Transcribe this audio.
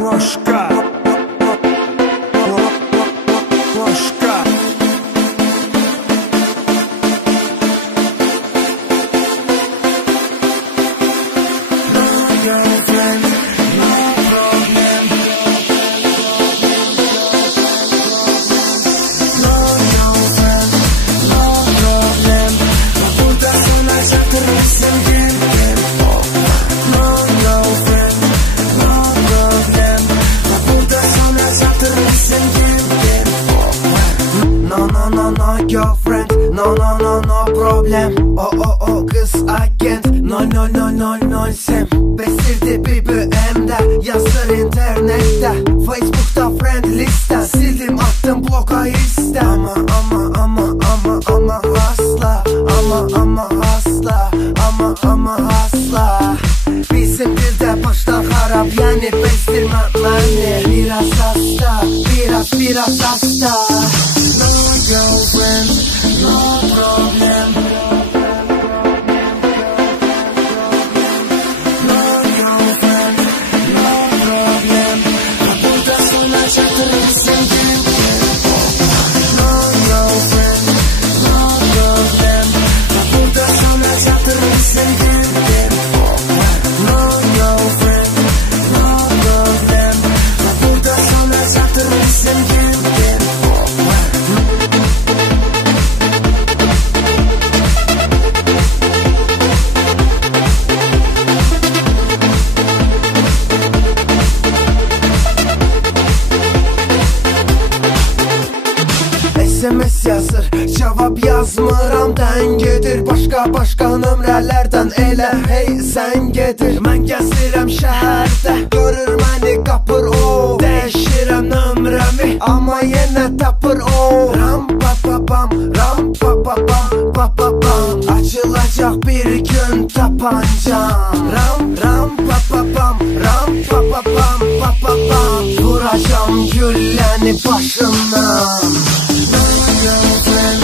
Roşka. Girlfriend, no problem. O kız agent, no sem. Bestirdi bir BM'de, yazdır internette, Facebook'ta friend liste. Sildim attım bloka iste. Ama asla, ama asla. Bizim dilde başlar harap, yani bestirme beni. Biraz hasta, biraz hasta. No girlfriend, no problem. No girlfriend, no problem. Burada sonra çatırırsın gibi. No girlfriend, no problem. Burada sonra çatırırsın gibi. No girlfriend, no problem. Burada sonra çatırırsın gibi. SMS yazır, cevap yazmıram dəngedir. Başka nömrələrdən elə hey sən gedir. Mən gəzirəm şəhərdə, görür məni qapır o. Dəyişirəm nömrəmi, amma yenə tapır o. Ram pa pa pam, açılacaq bir gün tapancam. Ram pa pa pam, vuracam gülləni başımdan. No girlfriend,